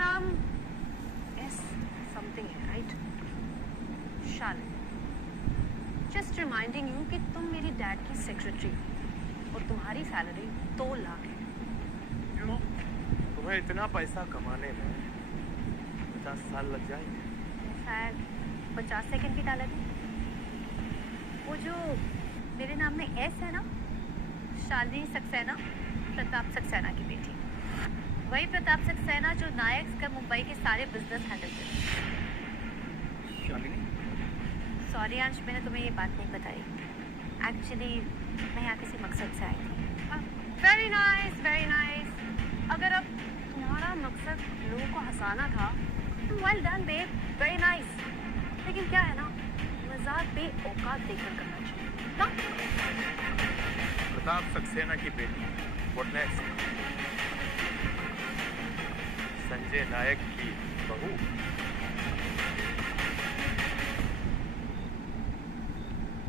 नाम S something है, right? Shalini. Just reminding you कि तुम मेरी डैड की सेक्रेटरी हो और तुम्हारी सैलरी 2 लाख है। You know, तुम्हें इतना पैसा कमाने में 50 साल लग जाएंगे। शायद 50 सेकंड की डाला थी। वो जो मेरे नाम में एस है ना, शालिनी सक्सेना, प्रताप सक्सेना की बेटी। वही प्रताप सक्सेना जो नायक का मुंबई के सारे बिजनेस हैंडल करते। शालिनी, सॉरी अंश, मैंने तुम्हें ये बात नहीं बताई। एक्चुअली मैं यहाँ किसी मकसद से आई थी। Very nice, very nice. अगर अब तुम्हारा मकसद लोगों को हंसाना था, well done babe, very nice. लेकिन क्या है ना, मजाक भी औकात देखकर करना चाहिए ना? प्रताप सक्सेना की बेटी, व्हाट नेक्स्ट? संजय नायक की बहू।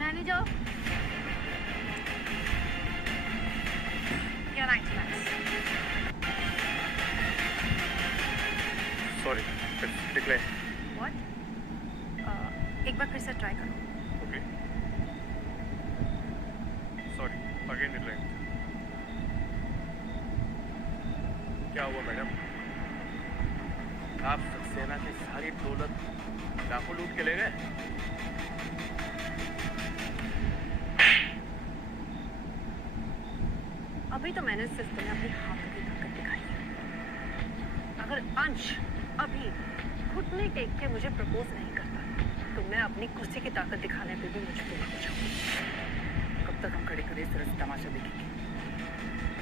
Manager, you're right, Max. Sorry, it's declined. What? एक बार फिर से ट्राई करो। Okay. Sorry, again declined. क्या हुआ मैडम? आप सक्सेना की सारी दौलत लाखों लूट के ले गए? अभी तो मैंने सिर्फ तुम्हें अपनी हाथों की ताकत दिखाई है। अगर अंश अभी घुटने टेक के मुझे प्रपोज नहीं करता तो मैं अपनी कुर्सी की ताकत दिखाने पे भी मजबूर हो जाऊंगी। कब तक हम खड़े खड़े इस तरह से तमाशा देखेंगे?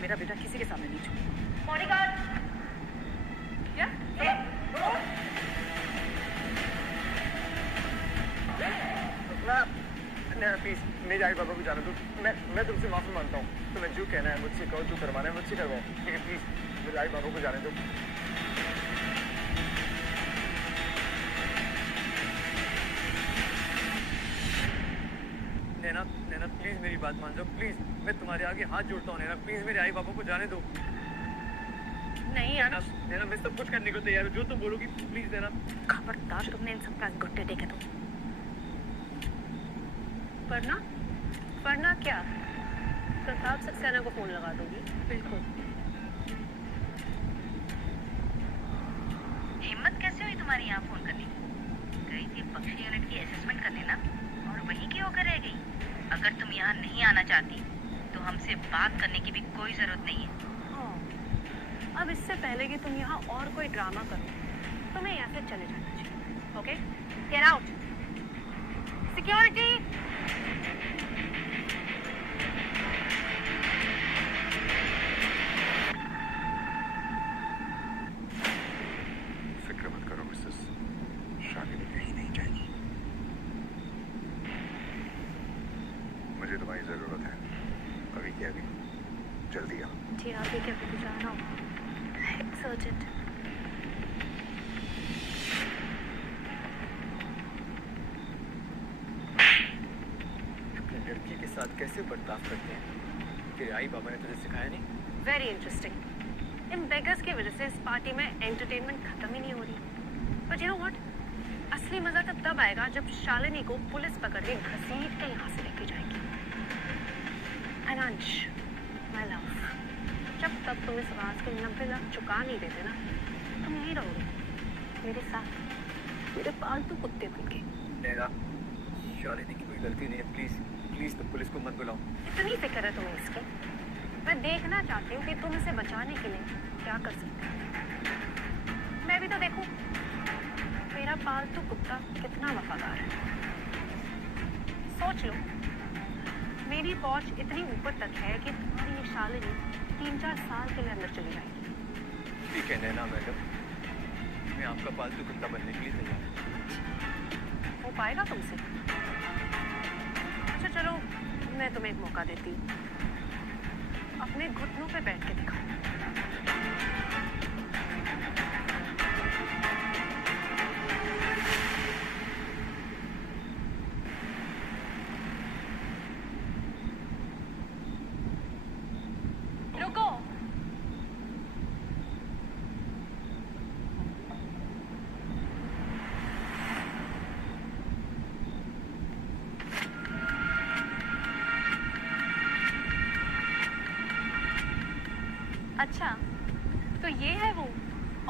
मेरा बेटा किसी के सामने नहीं झुकेगा। बॉडीगार्ड, क्या? प्लीज मेरे आई बाबा को जाने दो। मैं तुमसे माफी मांगता हूँ। तुम्हें जो कहना है मुझसे कहो, जो करवाना है मुझसे करवाओ, लेकिन प्लीज मेरे आई बाबा को जाने दो। नैना, नैना प्लीज मेरी बात मान जाओ, प्लीज। मैं तुम्हारे आगे हाथ जोड़ता हूँ नैना, प्लीज मेरे आई बाबा को जाने दो। नहीं यार, नैना मैं सब कुछ करने को तैयार हूँ, जो तुम बोलोगी प्लीज नैना। खबरदार, तुमने इन सबका घुट्टे टेके तो। वरना क्या? प्रताप सक्सेना को फोन लगा दोगी? बिल्कुल। हिम्मत कैसे हुई तुम्हारी यहाँ फोन करने की? गई थी पक्षी यूनिट की असेसमेंट करने ना, और वहीं की होकर रह गई। अगर तुम यहाँ नहीं आना चाहती तो हमसे बात करने की भी कोई जरूरत नहीं है। अब इससे पहले कि तुम यहाँ और कोई ड्रामा करो, तुम्हें यहाँ से चले जाना चाहिए। Okay, get out. सिक्योरिटी, फिक्र मत करो मिसेस, शालिनी कहीं नहीं जाएगी। मुझे तुम्हारी जरूरत है, अभी क्या अभी, जल्दी आओ। जी आप क्या कभी जाना हो? It's urgent. अपनी लड़की के साथ कैसे बर्ताव करते हैं, तेरे आई बाबा ने तुझे सिखाया नहीं? Very interesting. इन बेगर्स की वजह से इस पार्टी में एंटरटेनमेंट खत्म ही नहीं हो रही। बट यू नो व्हाट, असली मजा तो तब आएगा जब शालिनी को पुलिस पकड़ के घसीट के यहाँ से लेके जाएगी। एंड अंश, माय लव, जब तक तुम इस आवाज के 90 लाख चुका नहीं देते ना, तुम यहीं रहोगे मेरे साथ, मेरे पालतू कुत्ते बन के। नैना, शालिनी की कोई गलती नहीं है, प्लीज प्लीज तुम पुलिस को मत बुलाओ। इतनी फिक्र है तुम्हें इसकी? मैं देखना चाहती हूँ कि तुम इसे बचाने के लिए क्या कर सकते हो। मैं भी तो देखूं मेरा पालतू कुत्ता कितना वफादार है। सोच लो, मेरी पहुंच इतनी ऊपर तक है कि तुम्हारी ये शालिनी 3-4 साल के लिए अंदर चली जाएगी। ठीक है नैना मैडम, मैं आपका पालतू कुत्ता बनने के लिए तैयार हूँ। हो पाएगा तुमसे? अच्छा चलो, मैं तुम्हें एक मौका देती हूँ, अपने घुटनों पे बैठ के दिखाओ। रुको। अच्छा, तो ये है वो।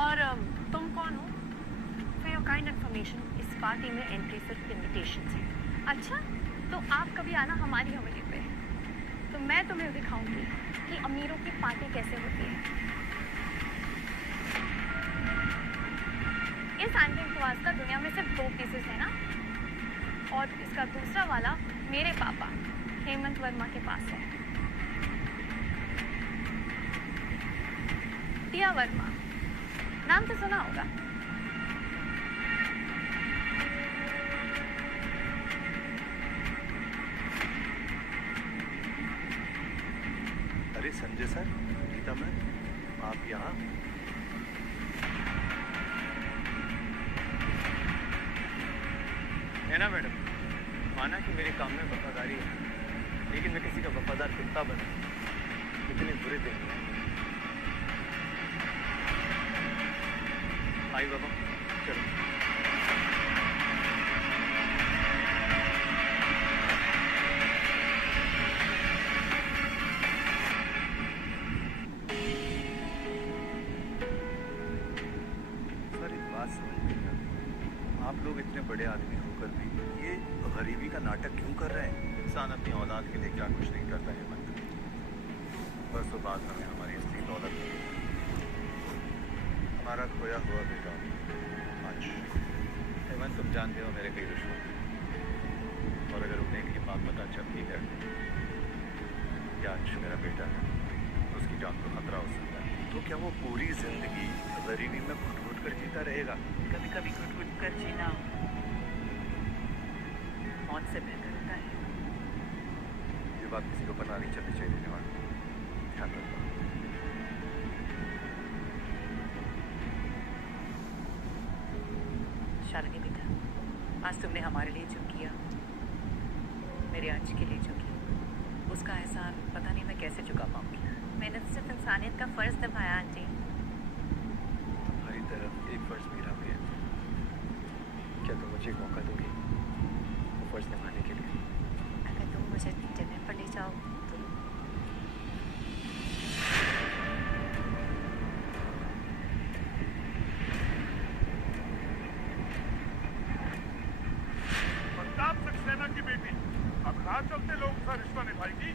और तुम कौन हो? फॉर योर काइंड इन्फॉर्मेशन, इस पार्टी में एंट्री सिर्फ इनविटेशन है। अच्छा, तो आप कभी आना हमारी हवेली पे, तो मैं तुम्हें दिखाऊंगी कि अमीरों की पार्टी कैसे होती है। इस एंटीक वाज का दुनिया में सिर्फ 2 पीसेस है ना, और इसका दूसरा वाला मेरे पापा हेमंत वर्मा के पास है। टिया वर्मा, नाम तो सुना होगा। अरे संजय सर, गीता मैम, आप यहाँ? है ना मैडम, माना कि मेरे काम में वफादारी है, लेकिन मैं किसी का वफादार कुत्ता बना। इतने बुरे दिन हैं। आई बाबा, चलो। सर, एक बात समझ में नहीं आती, आप लोग इतने बड़े आदमी होकर भी ये गरीबी का नाटक क्यों कर रहे हैं? इंसान अपनी औलाद के लिए क्या कुछ नहीं करता है हेमंत, बस तो बाद में हमारी असली दौलत हमारा खोया हुआ बेटा अंश। हेमंत, तुम जानते हो मेरे कई दुश्मन हैं, और अगर उन्हें ये बात पता चलती है कि अंश मेरा बेटा है, तो उसकी जान को खतरा हो सकता है। तो क्या वो पूरी जिंदगी गरीबी में घुट-घुट कर जीता रहेगा? कभी कभी घुट-घुट कर जीना मौत से बेहतर होता है। ये बात किसी को पता नहीं चलनी चाहिए। धन्यवाद, ध्यान रखना। शालिनी बेटा, आज तुमने हमारे लिए जो किया, मेरे अंश के लिए जो किया, उसका एहसान पता नहीं मैं कैसे चुका पाऊंगी। मैंने तो सिर्फ इंसानियत का फर्ज निभाया आंटी। हमारी तरफ एक फर्ज मेरा भी है। क्या तुम मुझे एक मौका दोगी वो फर्ज निभाने के लिए? अगर तुम मुझे डिनर पर ले जाओ तो। प्रताप सक्सेना की बेटी अब कहाँ चलते लोग सा रिश्ता निभाएगी?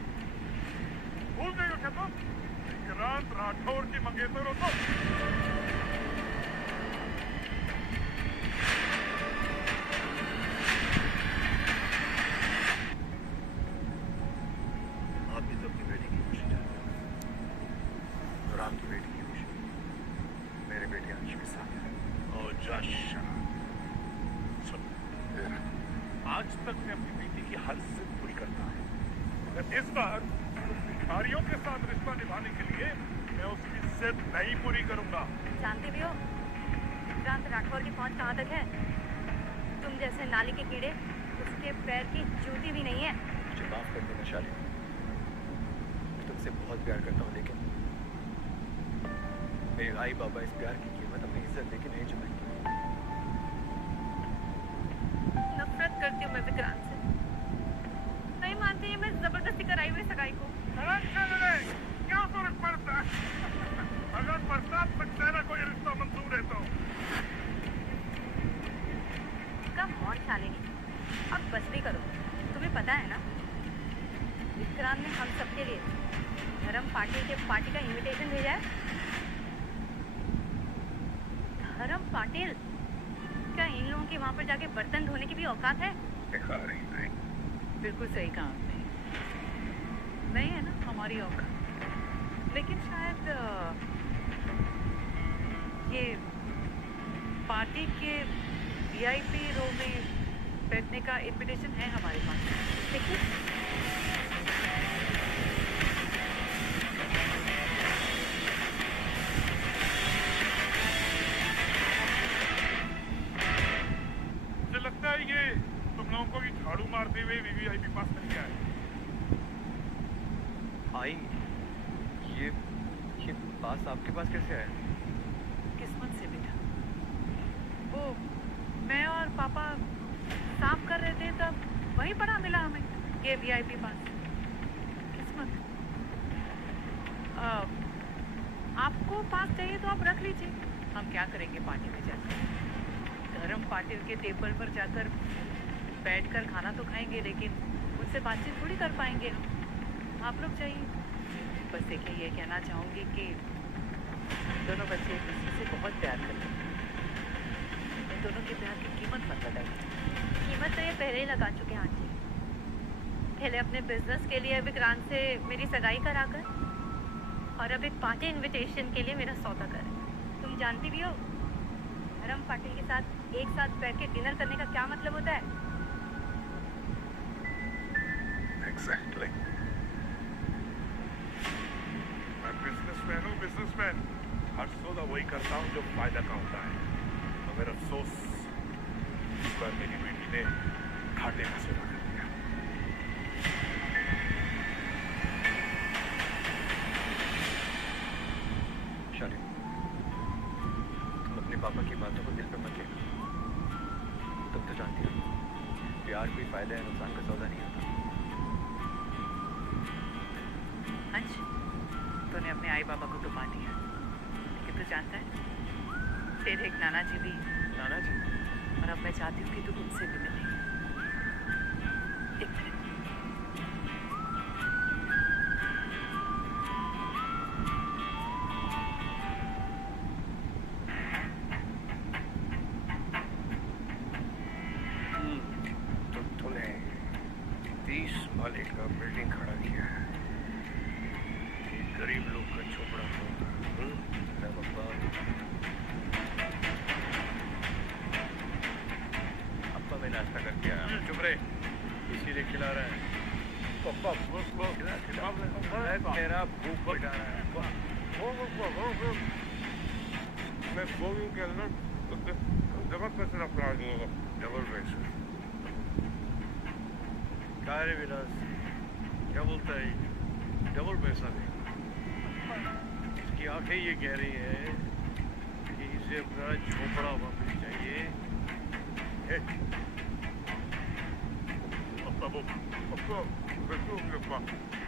भूल गई हो क्या तुम? विक्रांत राठौर की मंगेतर हो तुम। आप भी तो अपनी बेटी की खुशी चाहते हो, और आपकी बेटी की खुशी मेरे बेटे अंश के साथ है। और जश सुन, आज तक मैं अपनी बेटी की हर जिद पूरी करता है, मगर इस बार भिखारियों के साथ रिश्ता निभाने के लिए मैं उसकी जिद नहीं पूरी करूंगा। जानते भी हो विक्रांत राठौर की पहुंच कहाँ तक है? तुम जैसे नाली के कीड़े उसके पैर की जूती भी नहीं है। मुझे माफ कर देना शालिनी, मैं तुमसे बहुत प्यार करता हूँ, लेकिन मेरे भाई बाबा इस प्यार की कीमत अपनी इज्जत देके नहीं चुकाएंगे। नफरत करती हूँ मैं विक्रांत से। नहीं मानती है मैं जबरदस्ती कराई हुई सगाई को। क्या फर्क पड़ता है? अगर प्रताप सक्सेना को ये रिश्ता मंजूर है तो कम ऑन शालिनी, अब बस भी करो। तुम्हें पता है ना, विक्रांत ने हम सबके लिए धर्म पाटिल के पार्टी का इनविटेशन भेजा है। धर्म पाटिल, क्या इन लोगों की वहां पर जाके बर्तन धोने की भी औकात है? बिल्कुल सही कहा आपने, नहीं है ना हमारी औकात। लेकिन शायद ये पार्टी के वीआईपी रो में बैठने का इनविटेशन है हमारे पास। देखिए, मुझे लगता है ये तुम लोगों को भी झाड़ू मारते हुए वीवीआईपी पास मिल गया है। आई, ये पास आपके पास कैसे आया? किस्मत से बेटा, वो मैं और पापा साफ कर रहे थे तब वहीं पड़ा मिला हमें ये वीआईपी पास। किस्मत। आपको पास चाहिए तो आप रख लीजिए, हम क्या करेंगे पार्टी में जाकर। धर्म पाटिल के टेबल पर जाकर बैठकर खाना तो खाएंगे, लेकिन उनसे बातचीत थोड़ी कर पाएंगे हम। आप लोग चाहिए। बस देखिए, ये कहना चाहूँगी कि दोनों बच्चे एक दूसरे से बहुत प्यार करते हैं। इन दोनों के प्यार की कीमत मत बताइए। कीमत तो ये पहले ही लगा चुके हैं आंटी। पहले अपने बिजनेस के लिए विक्रांत से मेरी सगाई कराकर, और अब एक पार्टी इनविटेशन के लिए मेरा सौदा कर। तुम जानती भी हो धर्म पाटिल के साथ एक साथ बैठ के डिनर करने का क्या मतलब होता है? एग्जैक्टली। मैं बिजनेसमैन हूँ, बिजनेसमैन। हर सौदा वही करता हूँ जो फायदा का होता है। मगर अफसोस, इस बार मेरी बेटी ने घाटे का सौदा कर दिया। शालिनी, तुम अपने पापा की बातों को दिल पे मत लेना। तुम तो जानती हो प्यार कोई फायदा या नुकसान का सौदा नहीं होता। अंश, तूने अपने आई बाबा को तो पा दिया, लेकिन तू जानता है तेरे एक नाना जी भी, नाना जी, और अब मैं चाहती हूँ कि तू उनसे भी मिले। एक मिनट। तो तूने 30 माले का बिल्डिंग खड़ा किया है, गरीब लोग का झोपड़ा होगा। पापा, अब्बा मैं नाश्ता करके आया। चुप रहे। इसीलिए खिला रहा है। पापा खिला मेरा भूख मिटा रहा है। मैं गोवियों के अंदर डबल पैसे रखा दूंगा। डबल पैसे। कार्य विलास क्या बोलता है? डबल पैसा नहीं। इसकी आंखें ये कह रही है कि इसे अपना झोपड़ा वापस चाहिए।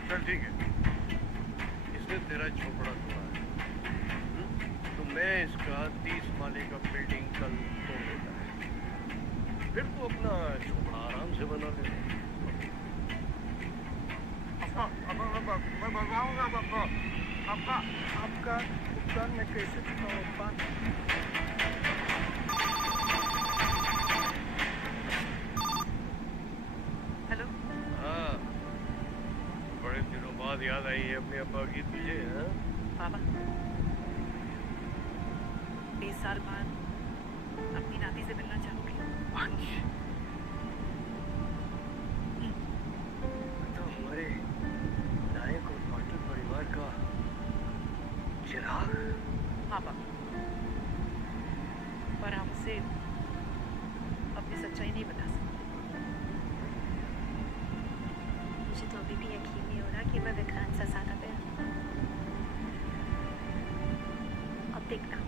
चल ठीक है। इसने तेरा झोपड़ा तोड़ा है, तो मैं इसका 30 माले का बिल्डिंग कल तोड़ देता है। फिर तू अपना झोपड़ा आराम से बना ले। मैं बताऊंगा पापा। आपका भुगतान मैं कैसे चुकाऊं? हेलो। हाँ, बड़े दिनों बाद याद आई है अपने अब्बा की तुझे। हाँ पापा, 20 साल बाद अपनी नाती से मिलना चाहूँगी। अंश, तो हमारे नायक और पाटिल परिवार का चिराग। हाँ पापा, पर हम उसे अपनी सच्चाई नहीं बता सकते। मुझे तो अभी भी यकीन नहीं हो रहा कि मैं विक्रांत से ज्यादा प्यार। अब देखना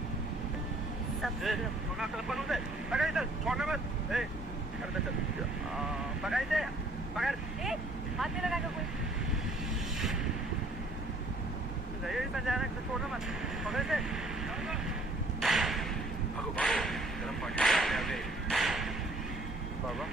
सब छोड़ना चल, बंद होते। पकड़ इधर, छोड़ना मत। कर चल। पकड़ इधर, पकड़। हाथ नहीं लगाएगा कोई। यही समझाना, छोड़ना मत। पकड़ इधर।